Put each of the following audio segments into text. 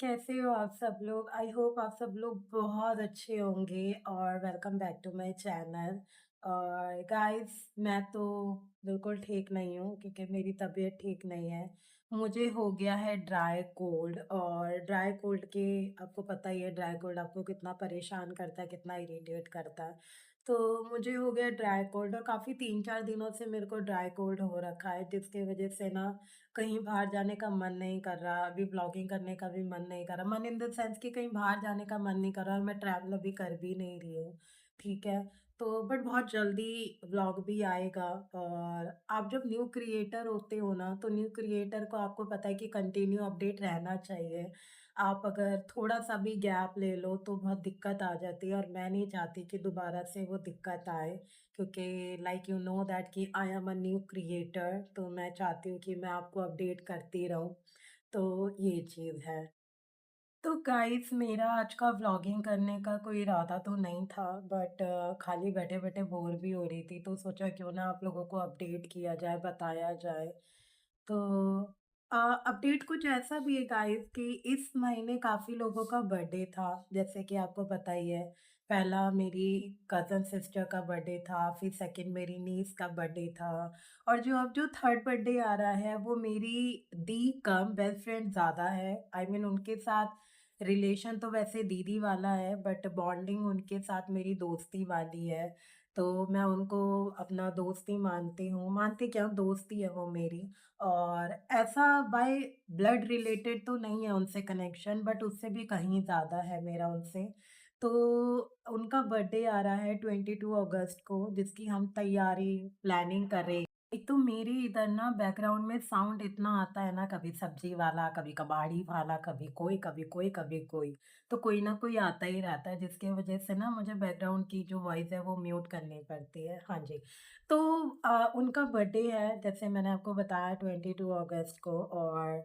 कैसे हो आप सब लोग? आई होप आप सब लोग बहुत अच्छे होंगे और welcome back to my channel. और गाइस, मैं तो बिल्कुल ठीक नहीं हूँ क्योंकि मेरी तबीयत ठीक नहीं है। मुझे हो गया है ड्राई कोल्ड, और ड्राई कोल्ड के आपको पता ही है ड्राई कोल्ड आपको कितना परेशान करता है, कितना इरिटेट करता है। तो मुझे हो गया ड्राई कोल्ड और काफ़ी 3-4 दिनों से मेरे को ड्राई कोल्ड हो रखा है, जिसकी वजह से ना कहीं बाहर जाने का मन नहीं कर रहा, अभी व्लॉगिंग करने का भी मन नहीं कर रहा। मन इन द सेंस कि कहीं बाहर जाने का मन नहीं कर रहा और मैं ट्रैवल अभी कर भी नहीं रही हूँ, ठीक है? तो बट बहुत जल्दी व्लॉग भी आएगा। और आप जब न्यू क्रिएटर होते हो ना, तो न्यू क्रिएटर को आपको पता है कि कंटिन्यू अपडेट रहना चाहिए। आप अगर थोड़ा-सा भी गैप ले लो, तो बहुत दिक्कत आ जाती है और मैं नहीं चाहती कि दोबारा से वो दिक्कत आए। क्योंकि लाइक यू नो दैट कि I am a new creator, तो मैं चाहती हूँ कि मैं आपको अपडेट करती रहूँ, तो ये चीज़ है। तो गाइस, मेरा आज का व्लॉगिंग करने का कोई इरादा तो नहीं था, बट खाली बैठे-बैठे बोर भी हो रही थी, तो सोचा क्यों ना आप लोगों को अपडेट किया जाए, बताया जाए। तो अपडेट कुछ ऐसा भी है गाइस कि इस महीने काफ़ी लोगों का बर्थडे था, जैसे कि आपको पता ही है। पहला मेरी कज़न सिस्टर का बर्थडे था, फिर सेकंड मेरी नीस का बर्थडे था, और जो थर्ड बर्थडे आ रहा है वो मेरी दी कम बेस्ट फ्रेंड ज़्यादा है। आई मीन उनके साथ रिलेशन तो वैसे दीदी वाला है, बट बॉन्डिंग उनके साथ मेरी दोस्ती वाली है। तो मैं उनको अपना दोस्त ही मानती हूँ, मानती क्या हूँ, दोस्त ही है वो मेरी। और ऐसा बाय ब्लड रिलेटेड तो नहीं है उनसे कनेक्शन, बट उससे भी कहीं ज़्यादा है मेरा उनसे। तो उनका बर्थडे आ रहा है 22 अगस्त को, जिसकी हम तैयारी प्लानिंग कर रहे हैं। एक तो मेरे इधर ना बैकग्राउंड में साउंड इतना आता है ना, कभी सब्जी वाला, कभी कबाड़ी वाला, कभी कोई, कभी कोई, कभी कोई। तो कोई ना कोई आता ही रहता है, जिसकी वजह से ना मुझे बैकग्राउंड की जो वॉइस है वो म्यूट करनी पड़ती है। हाँ जी। तो उनका बर्थडे है, जैसे मैंने आपको बताया 22 अगस्त को। और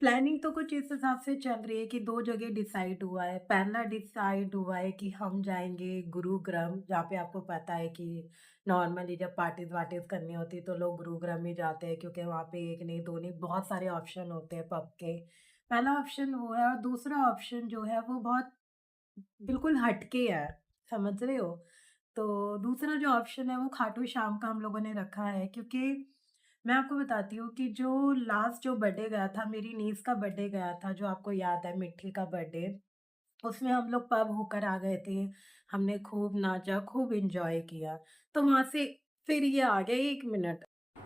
प्लानिंग तो कुछ इस हिसाब से चल रही है कि 2 जगह डिसाइड हुआ है। पहला डिसाइड हुआ है कि हम जाएँगे गुरुग्राम, जहाँ पे आपको पता है कि नॉर्मली जब पार्टीज़-वार्टीज़ करनी होती है तो लोग गुरुग्राम ही जाते हैं, क्योंकि वहाँ पे 1 नहीं 2 नहीं बहुत सारे ऑप्शन होते हैं पब के। पहला ऑप्शन वो है, और दूसरा ऑप्शन जो है वो बहुत बिल्कुल हटके है, समझ रहे हो? तो दूसरा जो ऑप्शन है वो खाटू श्याम का हम लोगों ने रखा है, क्योंकि मैं आपको बताती हूँ कि जो लास्ट जो बर्थडे गया था, मेरी नीज़ का बर्थडे गया था, जो आपको याद है मिट्ठी का बर्थडे, उसमें हम लोग पब होकर आ गए थे। हमने खूब नाचा, खूब एन्जॉय किया। तो वहाँ से फिर ये आ गया 1 मिनट,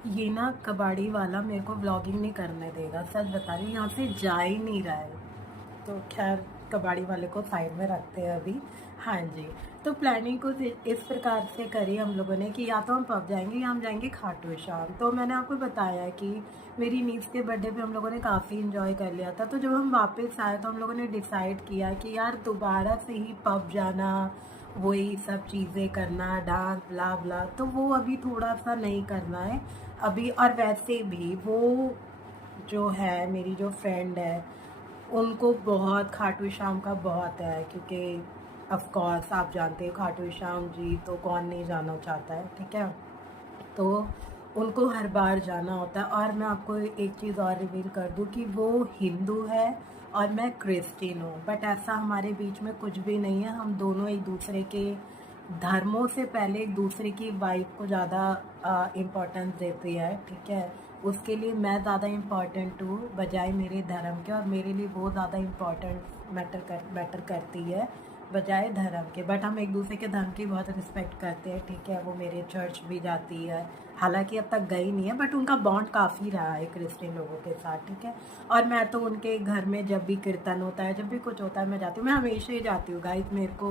ये ना कबाड़ी वाला मेरे को व्लॉगिंग नहीं करने देगा, सच बता रही हूँ, यहाँ से जा ही नहीं रहा है। तो ख़ैर कबाड़ी वाले को साइड में रखते हैं अभी। हाँ जी, तो प्लानिंग कुछ इस प्रकार से करी हम लोगों ने कि या तो हम पब जाएँगे या हम जाएँगे खाटू श्याम। तो मैंने आपको बताया कि मेरी नीज़ के बर्थडे पे हम लोगों ने काफ़ी एन्जॉय कर लिया था। तो जब हम वापस आए तो हम लोगों ने डिसाइड किया कि यार दोबारा से ही पब जाना, वही सब चीज़ें करना, डांस ब्ला-ब्ला, तो वो अभी थोड़ा-सा नहीं करना है अभी। और वैसे भी वो जो है मेरी जो फ्रेंड है, उनको बहुत खाटू श्याम का बहुत है, क्योंकि ऑफ़ कोर्स आप जानते हो खाटू श्याम जी तो कौन नहीं जाना चाहता है, ठीक है? तो उनको हर बार जाना होता है। और मैं आपको एक चीज़ और रिवील कर दूँ कि वो हिंदू है और मैं क्रिश्चियन हूँ, बट ऐसा हमारे बीच में कुछ भी नहीं है। हम दोनों एक-दूसरे के धर्मों से पहले एक-दूसरे की वाइब को ज़्यादा इम्पोर्टेंस देते हैं, ठीक है? उसके लिए मैं ज़्यादा इम्पोर्टेंट हूँ बजाय मेरे धर्म के, और मेरे लिए वो ज़्यादा इम्पोर्टेंट मैटर करती है बजाय धर्म के। बट हम एक-दूसरे के धर्म की बहुत रिस्पेक्ट करते हैं, ठीक है? वो मेरे चर्च भी जाती है, हालाँकि अब तक गई नहीं है, बट उनका बॉन्ड काफ़ी रहा है क्रिश्चियन लोगों के साथ, ठीक है? और मैं तो उनके घर में जब भी कीर्तन होता है, जब भी कुछ होता है मैं जाती हूँ। मैं हमेशा ही जाती हूँ गाइज़, मेरे को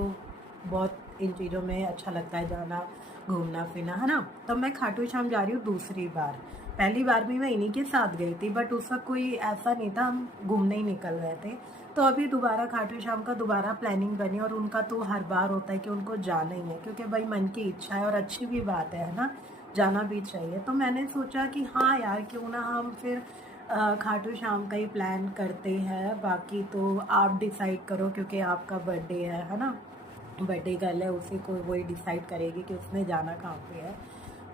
बहुत इन चीज़ों में अच्छा लगता है जाना, घूमना-फिरना, है ना? तो मैं खाटू श्याम जा रही हूँ दूसरी बार। पहली बार भी मैं इन्हीं के साथ गई थी, बट उस वक़्त कोई ऐसा नहीं था, हम घूमने ही निकल रहे थे। तो अभी दोबारा खाटू श्याम का दोबारा प्लानिंग बनी, और उनका तो हर बार होता है कि उनको जाना ही है, क्योंकि भाई मन की इच्छा है और अच्छी भी बात है ना? जाना भी चाहिए। तो मैंने सोचा कि हाँ यार, क्यों ना हम फिर खाटू श्याम का ही प्लान करते हैं। बाकी तो आप डिसाइड करो, क्योंकि आपका बर्थडे है ना? बर्थडे गर्ल है, उसी को वही डिसाइड करेगी कि उसने जाना कहाँ पे है।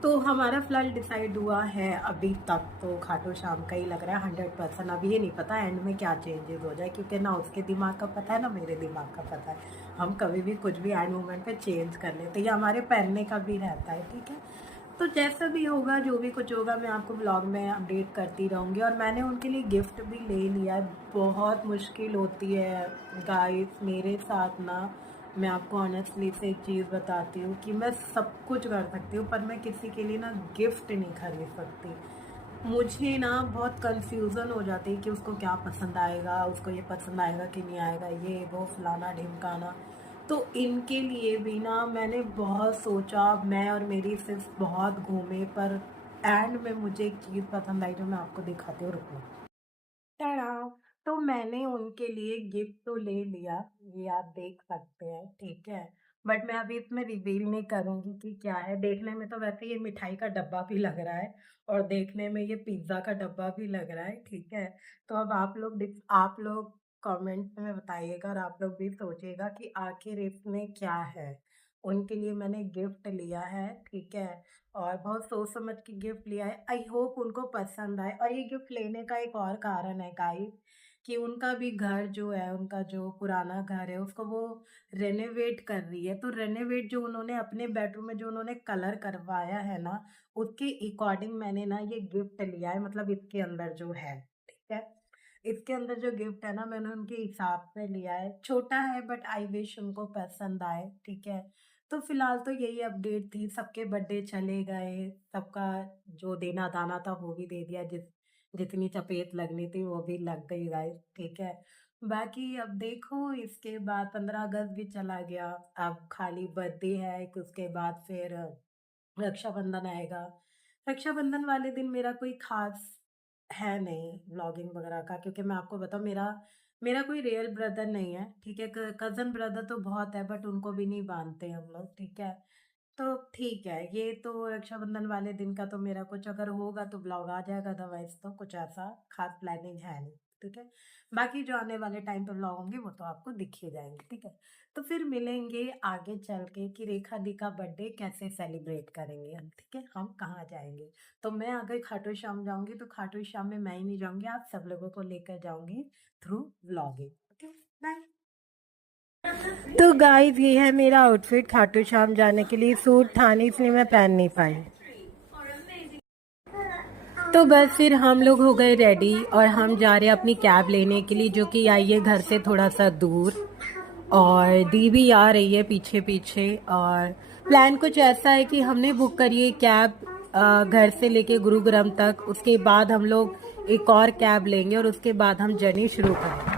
तो हमारा फ़िलहाल डिसाइड हुआ है अभी तक तो खाटू श्याम का ही लग रहा है 100%। अब ये नहीं पता एंड में क्या चेंजेस हो जाए, क्योंकि ना उसके दिमाग का पता है ना मेरे दिमाग का पता है। हम कभी भी कुछ भी एंड मोमेंट पे चेंज कर लेते हैं, ये हमारे पहनने का भी रहता है, ठीक है। तो जैसा भी होगा, जो भी कुछ होगा, मैं आपको ब्लॉग में अपडेट करती रहूँगी। और मैंने उनके लिए गिफ्ट भी ले लिया है। बहुत मुश्किल होती है गाइस मेरे साथ ना। मैं आपको ऑनेस्टली से एक चीज़ बताती हूँ कि मैं सब कुछ कर सकती हूँ, पर मैं किसी के लिए ना गिफ्ट नहीं खरीद सकती। मुझे ना बहुत कंफ्यूजन हो जाती है कि उसको क्या पसंद आएगा, उसको ये पसंद आएगा कि नहीं आएगा, ये वो फलाना ढिमकाना। तो इनके लिए भी ना मैंने बहुत सोचा, मैं और मेरी सिर्फ बहुत घूमे, पर एंड में मुझे एक चीज़ पसंद आई जो मैं आपको दिखाती हूँ, रुको। टड़ा! तो मैंने उनके लिए गिफ्ट तो ले लिया, ये आप देख सकते हैं, ठीक है। बट मैं अभी इसमें रिवील नहीं करूँगी कि क्या है। देखने में तो वैसे ये मिठाई का डब्बा भी लग रहा है और देखने में ये पिज़्ज़ा का डब्बा भी लग रहा है, ठीक है। तो अब आप लोग कमेंट में बताइएगा और आप लोग भी सोचिएगा कि आखिर इसमें क्या है। उनके लिए मैंने गिफ्ट लिया है, ठीक है। और बहुत सोच समझ के गिफ्ट लिया है। आई होप उनको पसंद आए। और ये गिफ्ट लेने का एक और कारण है गाइस, कि उनका भी घर जो है, उनका जो पुराना घर है, उसको वो रेनोवेट कर रही है। तो रेनोवेट जो उन्होंने अपने बेडरूम में जो उन्होंने कलर करवाया है ना, उसके अकॉर्डिंग मैंने ना ये गिफ्ट लिया है। मतलब इसके अंदर जो है, ठीक है। इसके अंदर जो गिफ्ट है ना, मैंने उनके हिसाब से लिया है। छोटा है बट आई विश उनको पसंद आए, ठीक है। तो फिलहाल तो यही अपडेट थी। सबके बर्थडे चले गए, सबका जो देना दाना था वो भी दे दिया, जितनी चपेट लगनी थी वो भी लग गई गाइस, ठीक है। बाकी अब देखो, इसके बाद 15 अगस्त भी चला गया। अब खाली बर्थडे है, एक उसके बाद फिर रक्षाबंधन आएगा। रक्षाबंधन वाले दिन मेरा कोई खास है नहीं व्लॉगिंग वगैरह का, क्योंकि मैं आपको बताऊँ, मेरा मेरा कोई रियल ब्रदर नहीं है, ठीक है। कज़न ब्रदर तो बहुत है बट उनको भी नहीं बाँधते हम लोग, ठीक है। तो ठीक है, ये तो रक्षाबंधन वाले दिन का तो मेरा कुछ अगर होगा तो ब्लॉग आ जाएगा, अदरवाइज़ तो कुछ ऐसा ख़ास प्लानिंग है नहीं, ठीक है। बाकी जो आने वाले टाइम पे ब्लॉग होंगे वो तो आपको दिख ही जाएँगे, ठीक है। तो फिर मिलेंगे आगे चल के कि रेखा दी का बर्थडे कैसे सेलिब्रेट करेंगे हम, ठीक है, हम कहाँ जाएँगे। तो मैं अगर खाटू श्याम जाऊँगी तो खाटू श्याम में मैं ही नहीं जाऊँगी, आप सब लोगों को लेकर जाऊँगी थ्रू व्लॉगिंग, ओके, बाय। तो गाइस ये है मेरा आउटफिट खाटू श्याम जाने के लिए। सूट था नहीं इसलिए मैं पहन नहीं पाई। तो बस फिर हम लोग हो गए रेडी और हम जा रहे हैं अपनी कैब लेने के लिए, जो कि आई है घर से थोड़ा सा दूर। और दी भी आ रही है पीछे पीछे। और प्लान कुछ ऐसा है कि हमने बुक करी है कैब घर से लेके गुरुग्राम तक। उसके बाद हम लोग एक और कैब लेंगे और उसके बाद हम जर्नी शुरू करेंगे।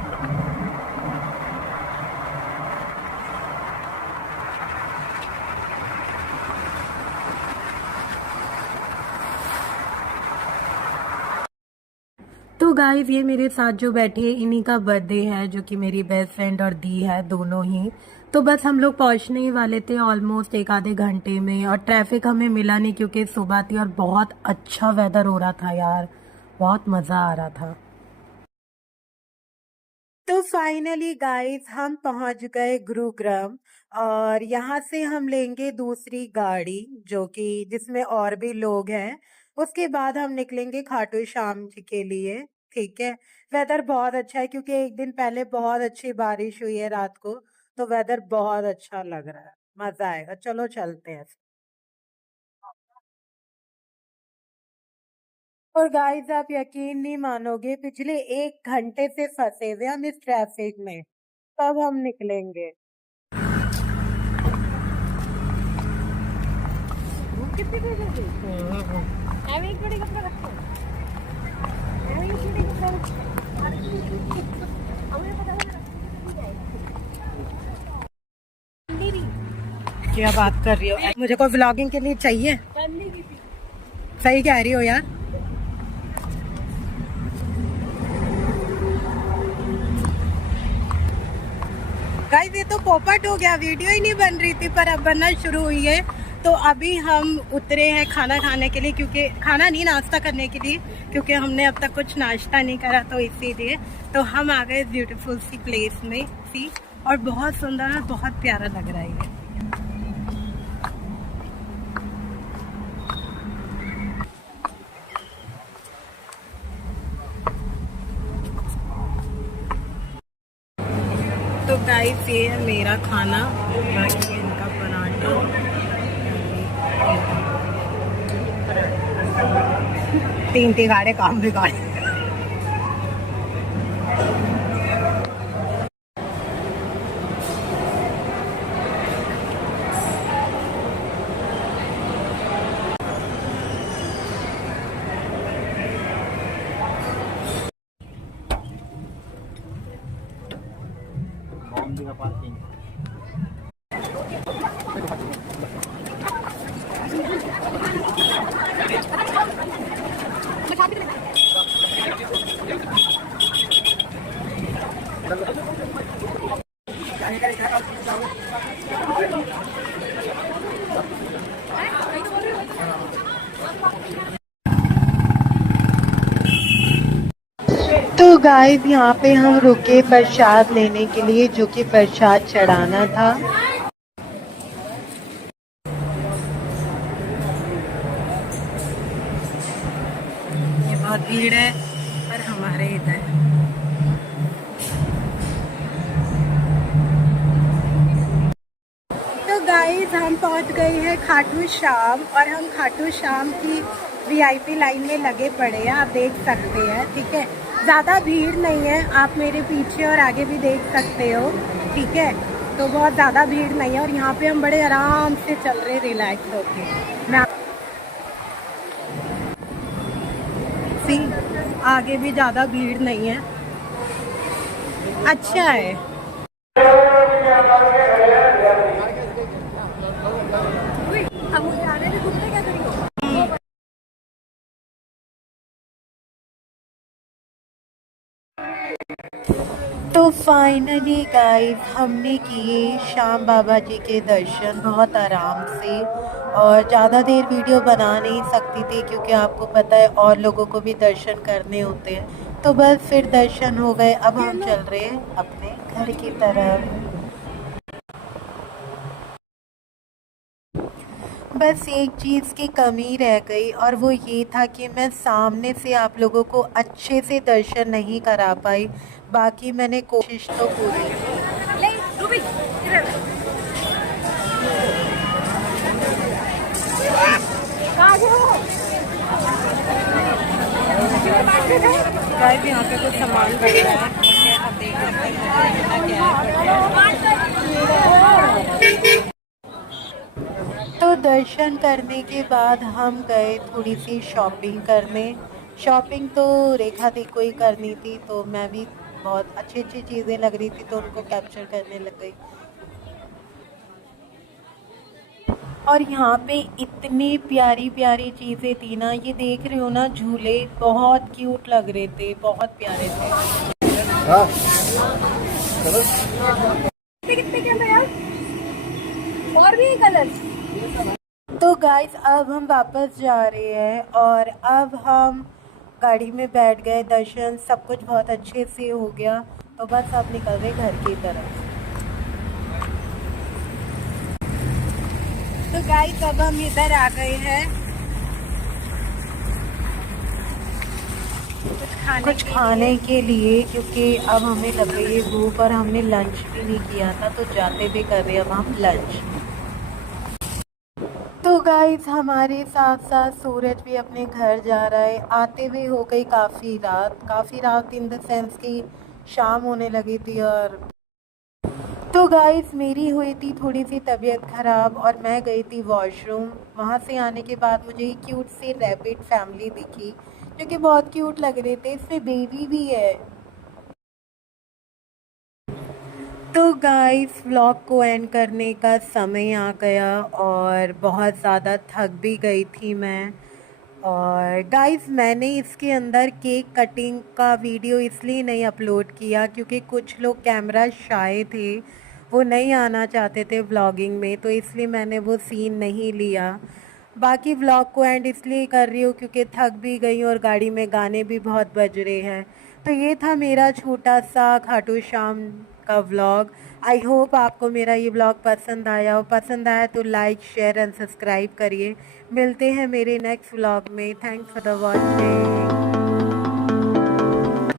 तो गाइस ये मेरे साथ जो बैठे हैं इन्हीं का बर्थडे है, जो कि मेरी बेस्ट फ्रेंड और दी है, दोनों ही। तो बस हम लोग पहुंचने ही वाले थे ऑलमोस्ट एक आधे घंटे में। और ट्रैफिक हमें मिला नहीं क्योंकि सुबह थी और बहुत अच्छा वेदर हो रहा था यार, बहुत मज़ा आ रहा था। तो फाइनली गाइस हम पहुंच गए गुरुग्राम। और यहाँ से हम लेंगे दूसरी गाड़ी, जो कि जिसमें और भी लोग हैं। उसके बाद हम निकलेंगे खाटू श्याम जी के लिए, ठीक है। वेदर बहुत अच्छा है क्योंकि एक दिन पहले बहुत अच्छी बारिश हुई है रात को। तो वेदर बहुत अच्छा लग रहा है, मजा आएगा, चलो चलते हैं। और गाइस आप यकीन नहीं मानोगे, पिछले 1 घंटे से फंसे हुए हम इस ट्रैफिक में। कब हम निकलेंगे। कितने बजे गई? एक बड़ी कपड़ा रखो। एक बड़ी कपड़ा रखो। हमें पता है क्या बात कर रही हो, मुझे कोई व्लॉगिंग के लिए चाहिए। सही कह रही हो यार। गाइस ये तो पोपट हो गया, वीडियो ही नहीं बन रही थी पर अब बनना शुरू हुई है। तो अभी हम उतरे हैं खाना खाने के लिए, क्योंकि खाना नहीं नाश्ता करने के लिए, क्योंकि हमने अब तक कुछ नाश्ता नहीं करा, तो इसीलिए तो हम आ गए ब्यूटीफुल सी प्लेस में सी। और बहुत सुंदर और बहुत प्यारा लग रहा है ये। गाइस ये है मेरा खाना, बाकी है इनका पराठा। तीन तिगाड़े काम बिगाड़े। तो गाइस यहाँ पे हम रुके प्रसाद लेने के लिए, जो कि प्रसाद चढ़ाना था। ये बहुत भीड़ है पर हमारे इधर। तो गाइस हम पहुँच गए हैं खाटू श्याम, और हम खाटू श्याम की वीआईपी लाइन में लगे पड़े हैं, आप देख सकते हैं। ठीक है, ज़्यादा भीड़ नहीं है, आप मेरे पीछे और आगे भी देख सकते हो। ठीक है, तो बहुत ज़्यादा भीड़ नहीं है, और यहाँ पे हम बड़े आराम से चल रहे, रिलैक्स होके। मैं आगे भी ज़्यादा भीड़ नहीं है, अच्छा है। तो फाइनली गाइस हमने किए श्याम बाबा जी के दर्शन बहुत आराम से, और ज़्यादा देर वीडियो बना नहीं सकती थी क्योंकि आपको पता है और लोगों को भी दर्शन करने होते हैं। तो बस फिर दर्शन हो गए, अब हम चल रहे हैं अपने घर की तरफ। बस एक चीज़ की कमी रह गई, और वो ये था कि मैं सामने से आप लोगों को अच्छे से दर्शन नहीं करा पाई। बाकी मैंने कोशिश तो पूरी की। गाइस यहाँ पे कुछ सामान बन रहा है, आप देख सकते हैं क्या है। तो दर्शन करने के बाद हम गए थोड़ी सी शॉपिंग करने। शॉपिंग तो रेखा दी को ही करनी थी, तो मैं भी बहुत अच्छी अच्छी चीज़ें लग रही थी तो उनको कैप्चर करने लग गई। और यहाँ पे इतनी प्यारी प्यारी चीज़ें थी ना, ये देख रहे हो ना, झूले बहुत क्यूट लग रहे थे, बहुत प्यारे थे। हाँ। चलो। कितने क्या यार? और भी कलर। तो गाइस अब हम वापस जा रहे हैं, और अब हम गाड़ी में बैठ गए। दर्शन सब कुछ बहुत अच्छे से हो गया, तो बस अब निकल रहे घर की तरफ। तो गाइस अब हम इधर आ गए हैं कुछ खाने के लिए, क्योंकि अब हमें लग गई है भूख, और हमने लंच भी नहीं किया था, तो जाते भी कर रहे हैं अब हम लंच। तो गाइस हमारे साथ साथ सूरज भी अपने घर जा रहा है। आते हुए हो गई काफ़ी रात इन द सेंस कि शाम होने लगी थी। और तो गाइस मेरी हुई थी थोड़ी सी तबीयत ख़राब, और मैं गई थी वॉशरूम। वहाँ से आने के बाद मुझे एक क्यूट सी रैबिट फैमिली दिखी, जो कि बहुत क्यूट लग रहे थे, इसमें बेबी भी है। तो गाइस व्लॉग को एंड करने का समय आ गया, और बहुत ज़्यादा थक भी गई थी मैं। और गाइस मैंने इसके अंदर केक कटिंग का वीडियो इसलिए नहीं अपलोड किया क्योंकि कुछ लोग कैमरा शाय थे, वो नहीं आना चाहते थे व्लॉगिंग में, तो इसलिए मैंने वो सीन नहीं लिया। बाकी व्लॉग को एंड इसलिए कर रही हूँ क्योंकि थक भी गई हूँ, और गाड़ी में गाने भी बहुत बज रहे हैं। तो ये था मेरा छोटा सा खाटू श्याम का व्लॉग। आई होप आपको मेरा ये व्लॉग पसंद आया हो। पसंद आया तो लाइक शेयर एंड सब्सक्राइब करिए। मिलते हैं मेरे नेक्स्ट व्लॉग में। Thanks for the watching.